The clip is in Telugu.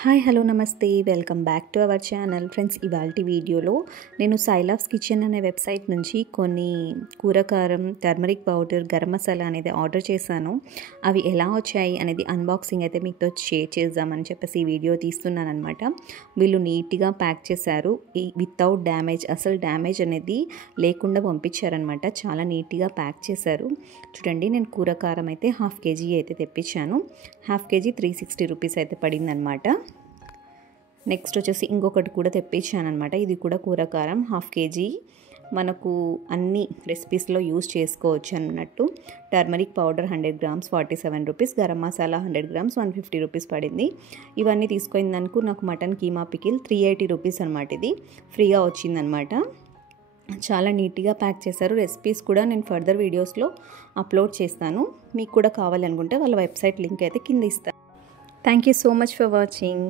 హాయ్ హలో నమస్తే welcome back to our channel friends. ఇవాల్టి వీడియోలో నేను సైలాబ్స్ కిచెన్ అనే వెబ్సైట్ నుంచి కొన్ని కూరకారం, టర్మరిక్ పౌడర్, గరం మసాలా అనేది ఆర్డర్ చేశాను. అవి ఎలా వచ్చాయి అనేది అన్బాక్సింగ్ అయితే మీతో షేర్ చేద్దామని చెప్పేసి ఈ వీడియో తీస్తున్నాను అనమాట. వీళ్ళు నీట్గా ప్యాక్ చేశారు, వితౌట్ డ్యామేజ్, అసలు డ్యామేజ్ అనేది లేకుండా పంపించారనమాట. చాలా నీట్గా ప్యాక్ చేశారు. చూడండి, నేను కూరకారం అయితే 1/2 kg అయితే తెప్పించాను. 1/2 kg 360 రూపీస్ అయితే పడిందనమాట. నెక్స్ట్ వచ్చేసి ఇంకొకటి కూడా తెప్పించాను అనమాట. ఇది కూడా కూరకారం 1/2 kg. మనకు అన్ని రెసిపీస్లో యూజ్ చేసుకోవచ్చు అన్నట్టు. Turmeric powder 100 grams 47 rupees, garam masala 100 grams 150 rupees పడింది. ఇవన్నీ తీసుకున్నందుకు నాకు మటన్ కీమా పికిల్ 380 రూపీస్ అనమాట. ఇది ఫ్రీగా వచ్చిందనమాట. చాలా నీట్గా ప్యాక్ చేశారు. రెసిపీస్ కూడా నేను ఫర్దర్ వీడియోస్లో అప్లోడ్ చేస్తాను. మీకు కూడా కావాలనుకుంటే వాళ్ళ వెబ్సైట్ లింక్ అయితే కింద ఇస్తాను. Thank you so much for watching.